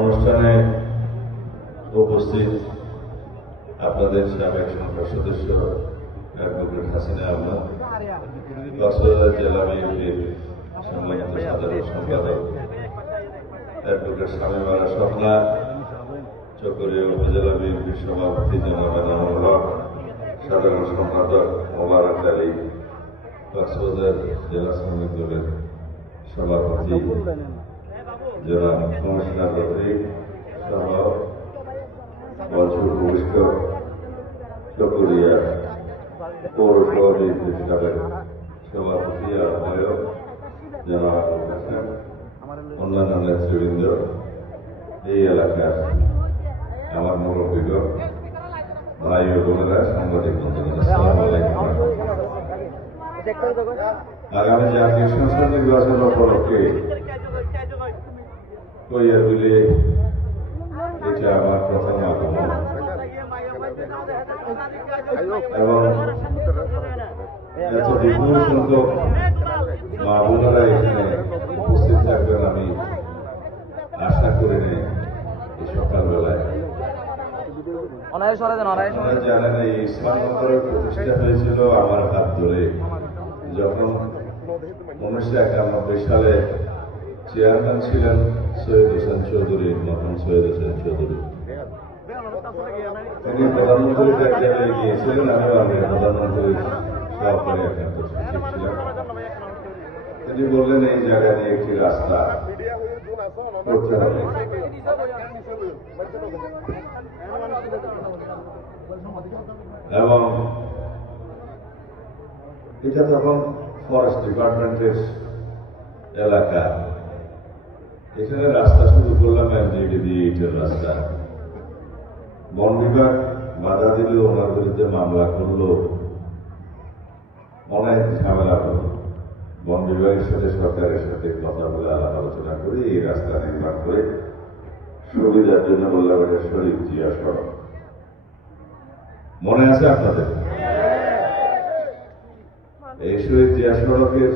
অনুষ্ঠানে উপস্থিত আপনাদের সাবেক সংসদ সদস্য অ্যাডভোকেট হাসিনা আহমদ, কক্সবাজার জেলা বিএনপির সম্মানিত সাধারণ সম্পাদক অ্যাডভোকেট শামীমারা স্বপ্না, চকরিয়া উপজেলা বিএনপির সভাপতি জনাব এনামুল হক, সাধারণ সম্পাদক মোবারক আলী, কক্সবাজার জেলা শ্রমিক দলের সভাপতি জনাব কমিশনার বদরি সহ মঞ্চ উপবিষ্ট চকরিয়া পৌরসভা বিএনপির সাবেক সভাপতি আহ্বায়ক জনাব আবুল হাসান, অন্যান্য নেতৃবৃন্দ, এই এলাকার আমার মুরব্বীগণ, ভাই ও বোনেরা, সাংবাদিক বন্ধুগণ, আসসালামু আলাইকুম। আগামী জাতীয় সংসদ নির্বাচন উপলক্ষে কৈয়াবিলে এটা আমার প্রথম আগমন এবং এত বিপুল সংখ্যক মা বোনেরা এখানে উপস্থিত থাকবেন আমি আশা করি না। এই সকালবেলায় জানেন এই ইসলামনগরের প্রতিষ্ঠা হয়েছিল আমার হাত ধরে, যখন 1991 সালে চেয়ারম্যান ছিলেন সৈয়দ হোসেন চৌধুরী, মহান সৈয়দ হোসেন চৌধুরী। তিনি প্রধানমন্ত্রীর কার্যালয়ে গিয়েছিলেন, আমিও আগে প্রধানমন্ত্রীর সহকারী একান্ত সচিব ছিলাম। তিনি বললেন এই জায়গা নিয়ে একটি রাস্তা করতে হবে। এবং এটা তখন ফরেস্ট ডিপার্টমেন্টের এলাকা। এখানে রাস্তা শুরু করলাম এমজিডি দিয়ে, ইটের রাস্তা। বন বিভাগ বাধা দিল, ওনার বিরুদ্ধে মামলা করলো, অনেক ঝামেলা হলো। বন বিভাগের সাথে সরকারের সাথে কথা বলে আলাপ আলোচনা করে এই রাস্তা নির্মাণ করে সুবিধার জন্য বললাম এটা শহীদ জিয়া সড়ক। মনে আছে আপনাদের? এই শহীদ জিয়া সড়কের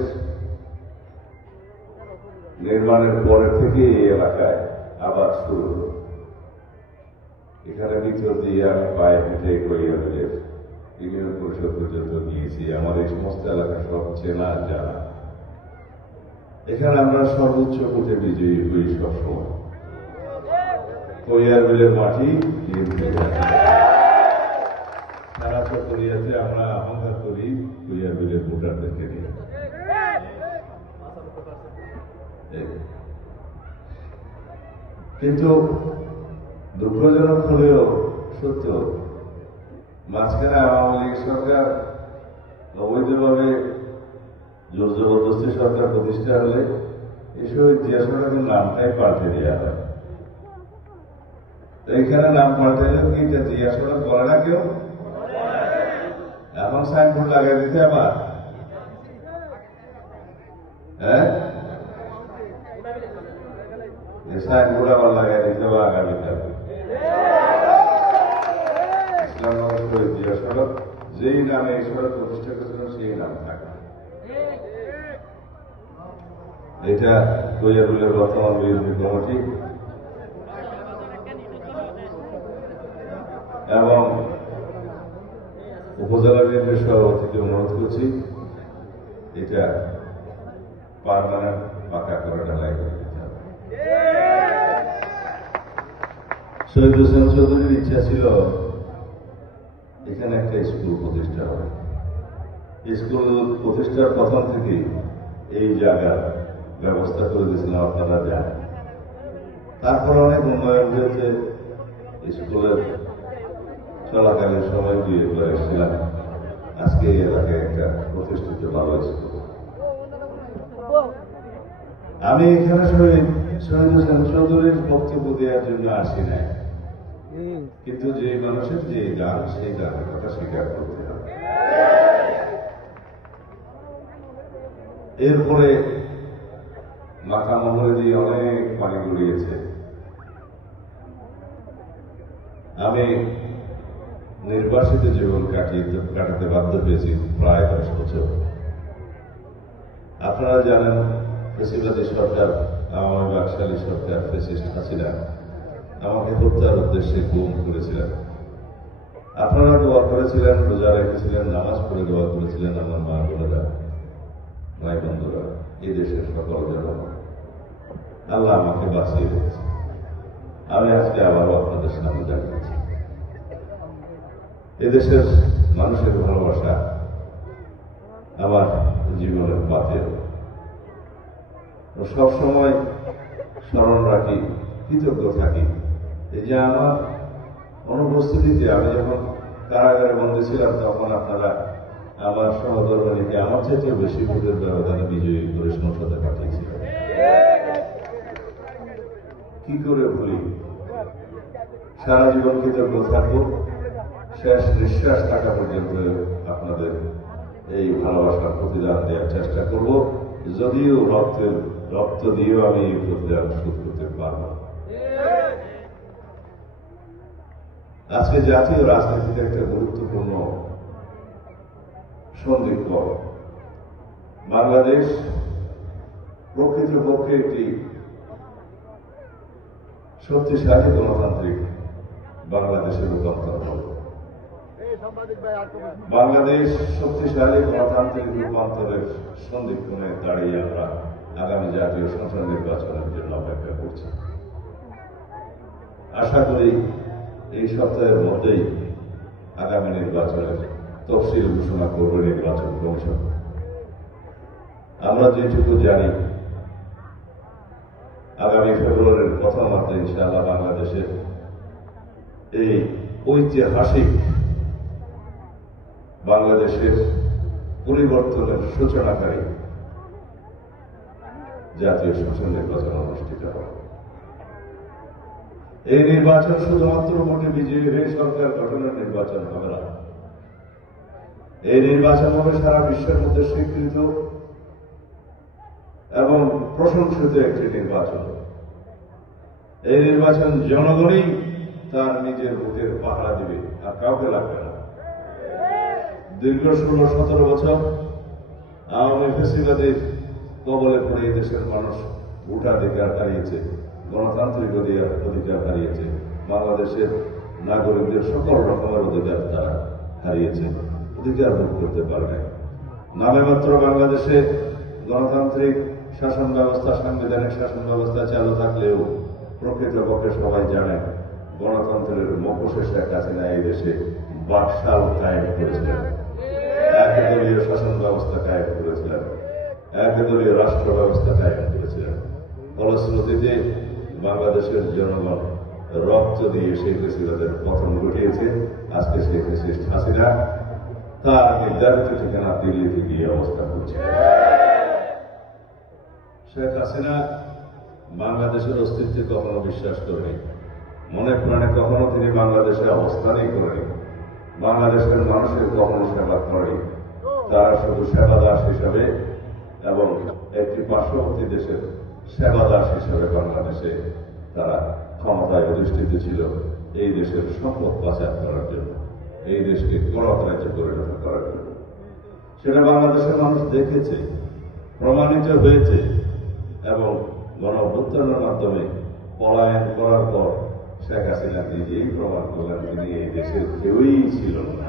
নির্মাণের পরে থেকে এই এলাকায় আবার শুরু হল। এখানে ভিতর দিয়ে আমি পায়ে হেঁটে কৈয়াবিলের ইউনিয়ন পরিষদ পর্যন্ত গিয়েছি। আমার এই সমস্ত এলাকা সব চেনা জানা। এখানে আমরা সর্বোচ্চ ভোটে বিজয়ী হই সবসময়। কৈয়াবিলের মাটি সারা চকরিয়াতে আমরা অহংকার করি কৈয়াবিলের ভোটারদেরকে নিয়ে। কিন্তু দুঃখজনক হলেও সত্য, মাঝখানে আওয়ামী লীগ সরকার অবৈধভাবে জোর জবরদস্তি সরকার প্রতিষ্ঠা হলে এই শহীদ জিয়া সড়কের নামটাই পাল্টে দেওয়া হয়। এইখানে নাম পাল্টাইলেও কি এটা জিয়া সড়ক বলে না কেউ? এখন সাইনবোর্ড লাগাই দিতে আবার, হ্যাঁ, সাইনবোর্ড আবার লাগাই দিতে হবে আগামীকাল। ইসলামনগর শহীদ জিয়া সড়ক, যেই নামে এই সড়ক প্রতিষ্ঠা করেছিলেন সেই নাম থাকে। এটা কৈয়াবিলের বর্তমান বিএনপি কমিটি এবং উপজেলা বিএনপির সভাপতিকে অনুরোধ করছি এটা পার্মানেন্ট পাকা করে ঢালাই করে দিতে হবে। শহীদ হোসেন চৌধুরীর ইচ্ছা ছিল এখানে একটা স্কুল প্রতিষ্ঠা হবে। স্কুল প্রতিষ্ঠার প্রথম থেকে এই জায়গার ব্যবস্থা করে দিয়েছিলাম, আপনারা জানেন। তারপর অনেক উন্নয়ন হয়েছে। স্কুলের চলাকালীন সময় দিয়ে এসেছিলাম, আজকে এই এলাকায় একটা প্রতিষ্ঠিত ভালো স্কুল। আমি এখানে শহীদ হোসেন চৌধুরীর বক্তব্য দেওয়ার জন্য আসি নাই, কিন্তু যে মানুষের যে গান সেই গানের কথা স্বীকার করতে হবে। এরপরে মাথা মোহরে দিয়ে অনেক পানি গড়িয়েছে। আমি নির্বাসিত জীবন কাটাতে বাধ্য হয়েছি প্রায় 10 বছর। আপনারা জানেন, ফেসিবাদী সরকার, আওয়ামী বাকশালী সরকার, ফেসিস্ট হাসিনা আমাকে হত্যার উদ্দেশ্যে গুম করেছিলেন। আপনারা দোয়া করেছিলেন, রোজা রেখেছিলেন, নামাজ পড়ে দোয়া করেছিলেন। আমার মা বোনেরা, ভাই বন্ধুরা, এই দেশের সকল জনগণ, আল্লাহ আমাকে বাঁচিয়ে রেখেছে। আমি আজকে আবারও আপনাদের সামনে দাঁড়িয়েছি। এদেশের মানুষের ভালোবাসা আমার জীবনের পাথেয়। সবসময় স্মরণ রাখি, কৃতজ্ঞ থাকি। এই যে আমার অনুপস্থিতিতে, আমি যখন কারাগারে বন্দী ছিলাম, তখন আপনারা আমার সহধর্মিনীকে আমার চাইতে বেশি ভোটের ব্যবধানে বিজয়ী করে সংসদে পাঠিয়েছিলেন। কি করে ভুলি? সারা জীবন কৃতজ্ঞ থাকবো, শেষ নিঃশ্বাস থাকা পর্যন্ত আপনাদের এই ভালোবাসার প্রতিদান দেওয়ার চেষ্টা করব। যদিও রক্ত দিয়েও আমি এই প্রতিদান শোধ করতে পারব। আজকে জাতীয় রাজনীতিতে একটা গুরুত্বপূর্ণ সন্ধিক্ষণ। বাংলাদেশ প্রকৃতপক্ষে একটি শক্তিশালী গণতান্ত্রিক বাংলাদেশের রূপান্তর হবে। বাংলাদেশ শক্তিশালী গণতান্ত্রিক রূপান্তরের সন্ধিক্ষণে দাঁড়িয়ে আমরা আগামী জাতীয় সংসদ নির্বাচনের জন্য অপেক্ষা করছি। আশা করি এই সপ্তাহের মধ্যেই আগামী নির্বাচনের তফসিল ঘোষণা করবে নির্বাচন কমিশন। আমরা যেটুকু জানি, আগামী ফেব্রুয়ারির প্রথমার্ধে ইনশাআল্লাহ বাংলাদেশের এই ঐতিহাসিক বাংলাদেশের পরিবর্তনের সূচনাকারী জাতীয় সংসদ নির্বাচন অনুষ্ঠিত হবে। এই নির্বাচন শুধুমাত্র ভোটে বিজয়ী হয়ে সরকার গঠনের নির্বাচন হবে না। এই নির্বাচন হবে সারা বিশ্বের মধ্যে স্বীকৃত এবং প্রশংসিত একটি নির্বাচন। এই নির্বাচন জনগণই তার নিজের ভোটের পাহারা দিবে, আর কাউকে লাগবে না। দীর্ঘ 16-17 বছর আওয়ামী ফেসিবাদের কবলে পড়ে এই দেশের মানুষ ভোটাধিকার হারিয়েছে, গণতান্ত্রিক অধিকার হারিয়েছে, বাংলাদেশের নাগরিকদের সকল রকমের অধিকার তারা হারিয়েছে, অধিকার ভোগ করতে পারে না। নামে মাত্র বাংলাদেশে গণতান্ত্রিক শাসন ব্যবস্থা, সাংবিধানিক শাসন ব্যবস্থা চালু থাকলেও প্রকৃতপক্ষে সবাই জানেন গণতন্ত্রের মুখোশে শেখ হাসিনা এই দেশে বাকশাল কায়েম করেছিলেন, একদলীয় শাসন ব্যবস্থা কায়েম করেছিলেন, একদলীয় রাষ্ট্র ব্যবস্থা কায়েম করেছিলেন। ফলশ্রুতিতে বাংলাদেশের জনগণ রক্ত দিয়ে সেই ফেসিবাদের পতন ঘটিয়েছে। আজকে সেই ফেসিস্ট হাসিনা তার নির্ধারিত ঠিকানা দিল্লিতে গিয়ে অবস্থান করছে। শেখ হাসিনা বাংলাদেশের অস্তিত্বে কখনো বিশ্বাস করেনি, মনে প্রাণে কখনো তিনি বাংলাদেশে অবস্থানই করেনি, বাংলাদেশের মানুষের কখনো সেবা করেনি। তারা শুধু সেবাদাস হিসাবে এবং একটি পার্শ্ববর্তী দেশের সেবাদাস হিসাবে বাংলাদেশে তারা ক্ষমতায় অধিষ্ঠিত ছিল, এই দেশের সম্পদ পাচার করার জন্য, এই দেশকে গণত রাজ্যে পরিণত করার জন্য। সেটা বাংলাদেশের মানুষ দেখেছে, প্রমাণিত হয়েছে এবং গণঅভ্যুত্থানের মাধ্যমে পলায়ন করার পর শেখ হাসিনা নিজেই প্রমাণ করলেন তিনি এই দেশের কেউই ছিল না।